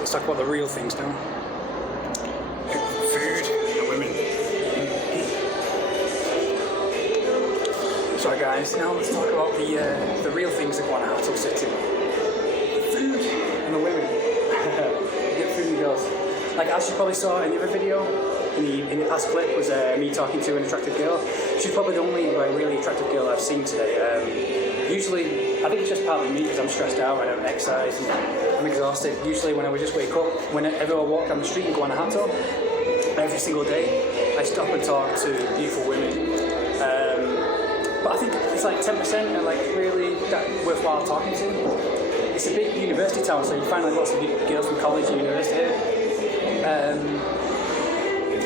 Let's talk about the real things now. Food and women. Sorry guys, now let's talk about the real things of Guanajuato City. The food and the women. Get food and girls. Like as you probably saw in the other video, in the past clip was me talking to an attractive girl. She's probably the only really attractive girl I've seen today. Usually, I think it's just partly me because I'm stressed out, I don't exercise, and I'm exhausted. Usually when I would just wake up, whenever I walk down the street in Guanajuato, every single day, I stop and talk to beautiful women. But I think it's like 10% are like really worthwhile talking to. It's a big university town, so you find like lots of girls from college and university here.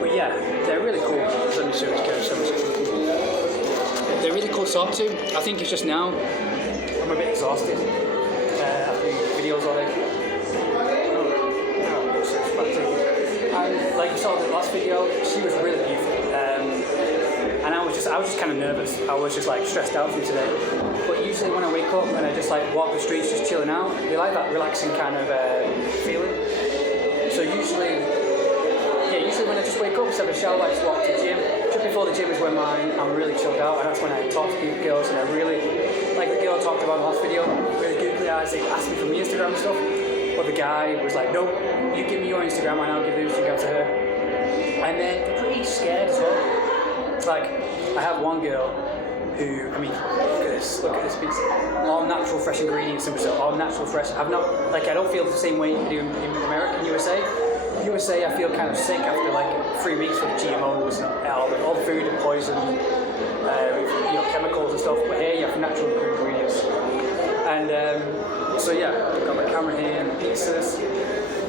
But yeah, they're really cool. Let me show this guy. They're really cool to talk to. I think it's just now I'm a bit exhausted after videos all day. And like you saw in the last video, she was really beautiful. And I was just kind of nervous. I was just like stressed out from today. But usually when I wake up and I just like walk the streets just chilling out, they like that relaxing kind of feeling. So usually when I just wake up, just have a shower, I just walk to the gym. Just before the gym is when I'm really chilled out, and that's when I talk to people, girls, and I really, like the girl I talked about in the last video, really googly eyes, they asked me for my Instagram and stuff, but the guy was like, no, you give me your Instagram and I'll give the Instagram to her. And they're pretty scared as well. It's like, I have one girl who, I mean, look at this pizza. All natural fresh ingredients in Brazil, all natural fresh. I don't feel the same way you do in America, in USA, I feel kind of sick after like 3 weeks with GMOs and all the food and poison, chemicals and stuff. But here you have natural ingredients. And so yeah, I've got my camera here and pizzas.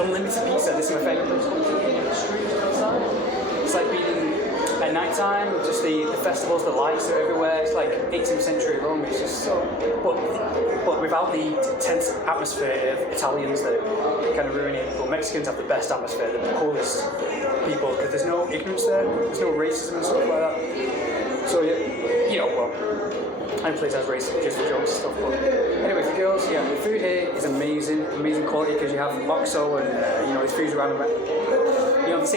Unlimited pizza. This is my favourite place in the street outside. It's like being at night time, just the festivals, the lights are everywhere. It's like 18th century Rome. It's just so, but without the tense atmosphere of Italians that kind of ruin it. But Mexicans have the best atmosphere, the coolest people, because there's no ignorance there, there's no racism and stuff like that. So any place has racism just for jokes and stuff. But anyway, for girls, yeah, the food here is amazing quality because you have OXO and these foods around you have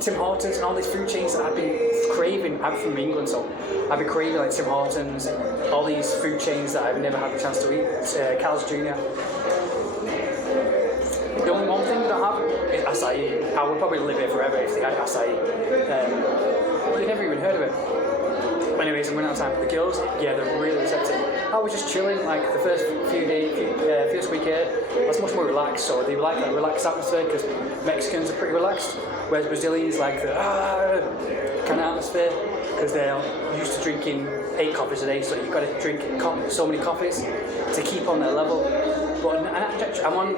Tim Hortons and all these food chains that I've been craving. I'm from England, so I've been craving like Tim Hortons and all these food chains that I've never had the chance to eat. Carl's Jr. The only one thing they don't have is acai. I would probably live here forever if they had acai. You've never even heard of it. But anyways, I'm running out of time. The girls, yeah, they're really receptive. I was just chilling, like the first first week here, I was much more relaxed, so they like that relaxed atmosphere because Mexicans are pretty relaxed, whereas Brazilians like the kind of atmosphere because they're used to drinking 8 coffees a day, so you've got to drink so many coffees to keep on their level. But I'm on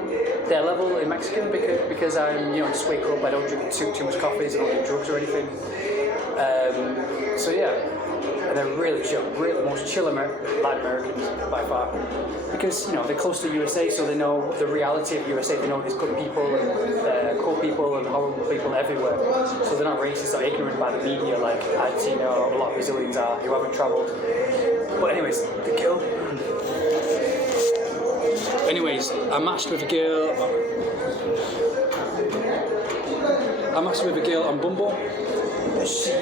their level in Mexican because I'm, just wake up, I don't drink too much coffees, I don't do drugs or anything. So yeah. And they're really chill, really the most chill Latin Americans by far. Because, they're close to USA, so they know the reality of USA. They know there's good people and cool people and horrible people everywhere. So they're not racist or ignorant by the media like I've seen a lot of Brazilians are who haven't travelled. But anyways, the girl. Anyways, I matched with a girl on Bumble. She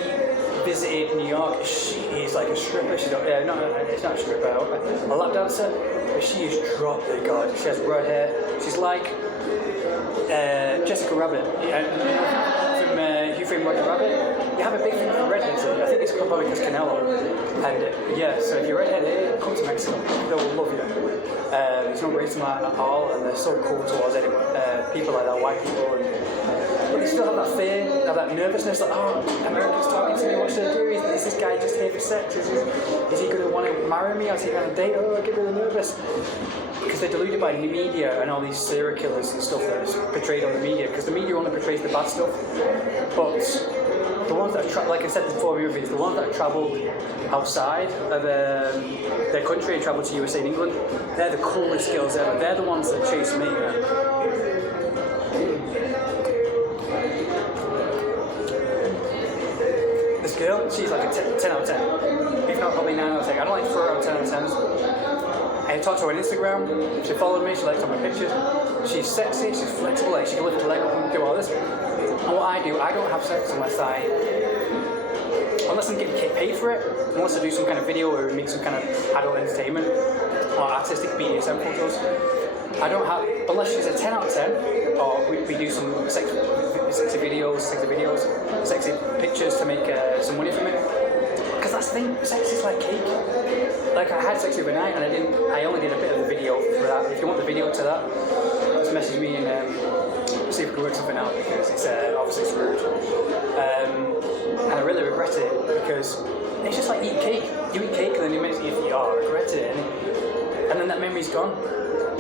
visited New York. She is like a stripper. It's not a stripper, a lap dancer. But she is drop dead gorgeous. She has red hair. She's like Jessica Rabbit. From Hugh Freeman Roger Rabbit. You have a big thing for redheads. I think it's probably because Canelo. And yeah, so if you're redhead here, come to Mexico. They will love you. There's no racism at all, and they're so cool towards anyone. People like that, white people. But they still have that fear, that nervousness, like, America's talking to me, what should I do? Is this guy just here for sex? Is he going to want to marry me? Is he going to date? I get really nervous. Because they're deluded by the media and all these serial killers and stuff that's portrayed on the media, because the media only portrays the bad stuff. But the ones that have, like I said before in movies, the ones that have travelled outside of their country and travelled to USA and England, they're the coolest girls ever. They're the ones that chase me, man. This girl, she's like a 10 out of 10. If not, probably 9 out of 10. I don't like 4 out of 10 out of 10s. I talked to her on Instagram. She followed me. She liked all my pictures. she's sexy, she's flexible, and she can lift her leg up and do all this. And what I do, I don't have sex unless I'm getting paid for it, unless I do some kind of video or make some kind of adult entertainment or artistic BDSM photos. I don't have, unless she's a 10 out of 10, or we do some sexy videos, sexy pictures to make some money from it. Because that's the thing, sex is like cake. Like I had sex the other night and I only did a bit of the video for that. If you want the video to that, just message me and see if we can work something out, because it's obviously it's rude. And I really regret it, because it's just like eating cake. You eat cake and then you make it, I regret it, and then that memory's gone.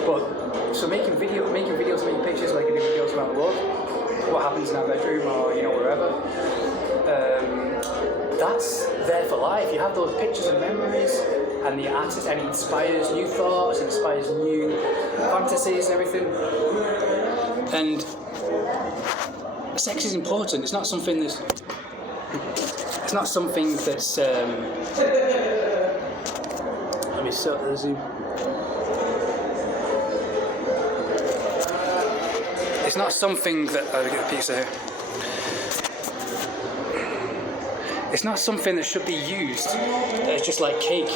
But so making videos, making pictures, making videos around the world, what happens in our bedroom or wherever, that's there for life. You have those pictures and memories, and the artist, and it inspires new thoughts, it inspires new fantasies and everything. And sex is important. It's not something that's. Let me set the zoom. It's not something that. I'll get a piece of here. It's not something that should be used. It's just like cake,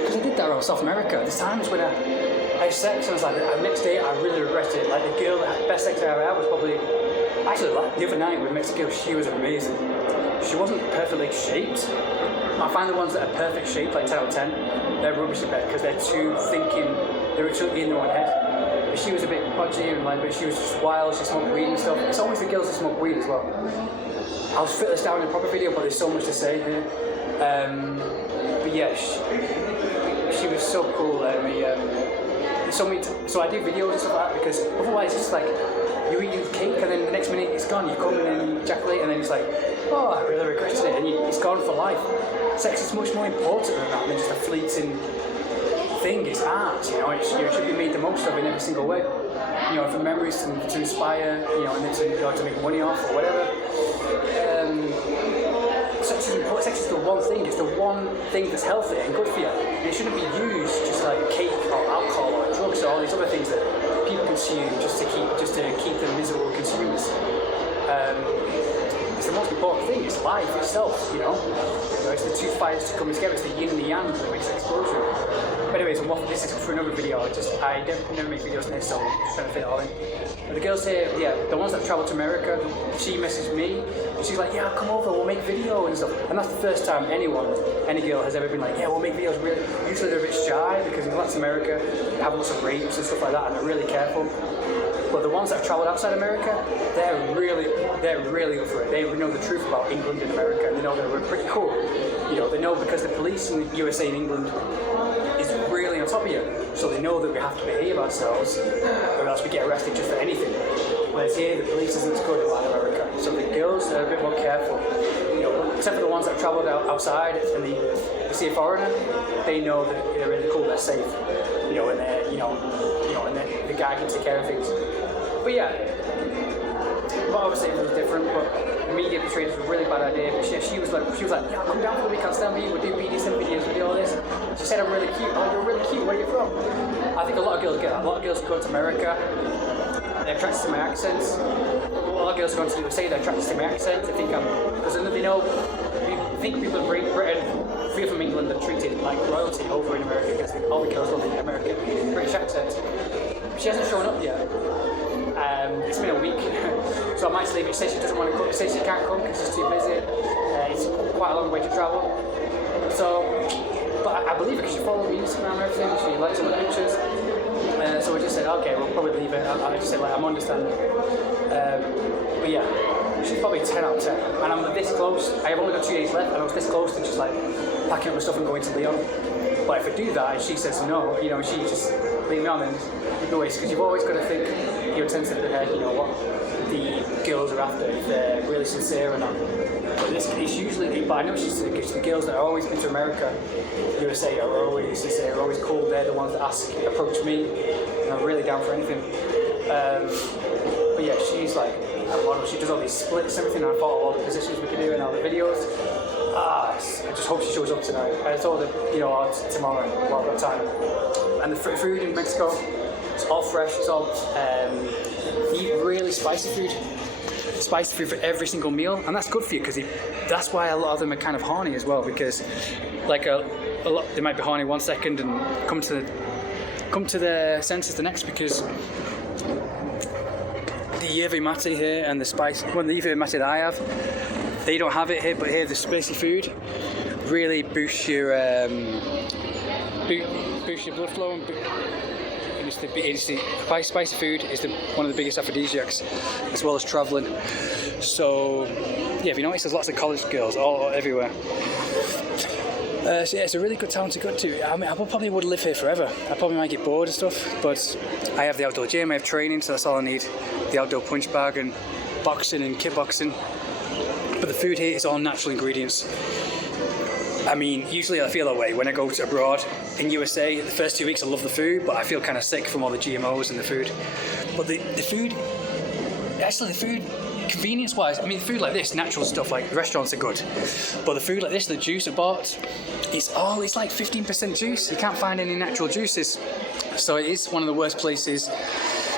Because I did that around South America. There's times when I had sex and I was like, the next day I really regret it. Like the girl that had the best sex I ever had was probably, actually like the other night with Mexico, she was amazing. She wasn't perfectly shaped. I find the ones that are perfect shape, like 10 out of 10, they're rubbish in bed because they're too in their own head. But she was a bit podgy and but she was just wild, she smoked weed and stuff. It's always the girls that smoke weed as well. I'll fit this down in a proper video, but there's so much to say here. But yeah, she was so cool. So I do videos and stuff like that, because otherwise it's just like you eat your cake and then the next minute it's gone. You come and then you ejaculate and then it's like, oh, I really regretted it, and it's gone for life. Sex is much more important than that, than just a fleeting thing. It's art, it should be made the most of in every single way. For memories to inspire, and then to make money off or whatever. Sex is the one thing. It's the one thing that's healthy and good for you. And it shouldn't be used just like cake or alcohol or drugs or all these other things that people consume just to keep them miserable consumers. It's the most important thing. It's life itself. It's the two fires to come together. It's the yin and the yang that makes an explosion. But anyways, this is for another video. I never make videos in this, so I'm just trying to fit it all in. But the girls here, the ones that travel to America, she messaged me, and she's like, yeah, come over, we'll make video and stuff. And that's the first time any girl has ever been like, yeah, we'll make videos. Usually they're a bit shy, because in Latin America, they have lots of rapes and stuff like that, and they're really careful. But the ones that have travelled outside America, they're really up for it. They know the truth about England and America, and they know that we're pretty cool. They know because the police in the USA and England is really on top of you, so they know that we have to behave ourselves, or else we get arrested just for anything. Whereas here, the police isn't as good in Latin America, so the girls are a bit more careful. Except for the ones that have travelled outside and they see a foreigner, they know that they're really cool, they're safe. And the guy can take care of things. But yeah, obviously it was different. But the media portrayed it as a really bad idea. But she was like, yeah, come down for the weekend, stand with you. We'll do BDSM videos, we'll do all this. She said, I'm really cute. Oh, you're really cute. Where are you from? I think a lot of girls get that. A lot of girls go to America. They're attracted to my accent. A lot of girls go to the USA. They're attracted to my accent. They think because they know. I think people in Britain, if you're from England, are treated like royalty over in America, because all the girls love the American British accent. She hasn't shown up yet. It's been a week, so I might leave it. She says she doesn't want to come. She says she can't come because she's too busy. It's quite a long way to travel. So, but I believe her because she follows me on Instagram and everything. She likes all the pictures. So we just said, okay, we'll probably leave it. I just said, I'm understanding. But yeah, she's probably 10 out of 10. And I'm this close. I have only got 2 days left, and I was this close to just packing up my stuff and going to Leon. But if I do that and she says no, she just leave me on and no waste, because you've always got to think your sensitive head, what the girls are after, if they're really sincere or not. But it's usually, but I know she's the girls that have always been to America, USA, are always sincere, are always cool. They're the ones that approach me, and I'm really down for anything. But yeah, she's like a model. She does all these splits and everything, and I follow all the positions we can do and all the videos. I just hope she shows up tonight. I told her, you know, tomorrow while I've got time. And the food in Mexico, it's all fresh. It's all eat really spicy food. Spicy food for every single meal, and that's good for you because that's why a lot of them are kind of horny as well. Because like a lot, they might be horny 1 second and come to their senses the next, because the yerba mate here and the spice, well, the yerba mate that I have, they don't have it here, but here the spicy food really boosts your blood flow, and spicy food is one of the biggest aphrodisiacs, as well as travelling. So yeah, if you notice, there's lots of college girls all everywhere. So yeah, it's a really good town to go to. I mean, I probably would live here forever. I probably might get bored and stuff, but I have the outdoor gym, I have training, so that's all I need. The outdoor punch bag and boxing and kickboxing. But the food here is all natural ingredients. I mean, usually I feel that way when I go to abroad. In USA, the first 2 weeks I love the food, but I feel kind of sick from all the GMOs in the food. But the food, convenience-wise, I mean, the food like this, natural stuff, like the restaurants are good. But the food like this, the juice I bought, it's like 15% juice. You can't find any natural juices. So it is one of the worst places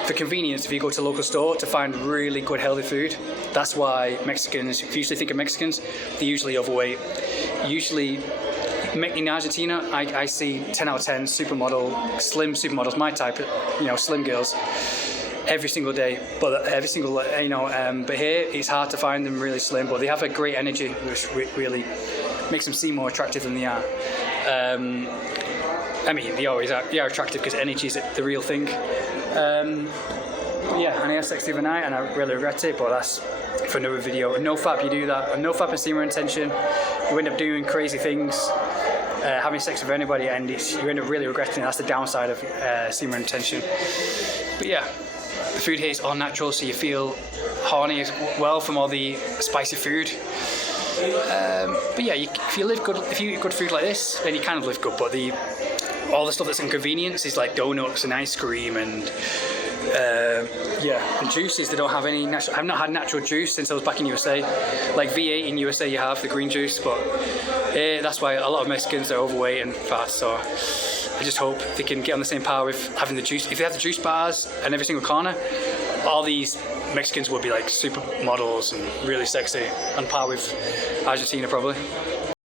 for convenience if you go to a local store to find really good healthy food. That's why Mexicans, if you usually think of Mexicans, they're usually overweight. Usually in Argentina, I see 10 out of 10 supermodel, slim supermodels, my type, you know, slim girls, every single day. But but here it's hard to find them really slim, but they have a great energy, which really makes them seem more attractive than they are. I mean, they are attractive because energy is the real thing. Yeah, and I had sex the other night and I really regret it, but that's for another video. No fap, you do that. No fap and semen retention, you end up doing crazy things, having sex with anybody, and you end up really regretting it. That's the downside of semen retention. But yeah, the food here is all natural, so you feel horny as well from all the spicy food. But yeah, if you eat good food like this, then you kind of live good. But all the stuff that's inconvenience is like donuts and ice cream and and juices. They don't have any natural. I've not had natural juice since I was back in USA. Like V8 in USA, you have the green juice, but that's why a lot of Mexicans are overweight and fat. So I just hope they can get on the same par with having the juice. If they have the juice bars in every single corner, all these Mexicans would be like supermodels and really sexy, on par with Argentina probably.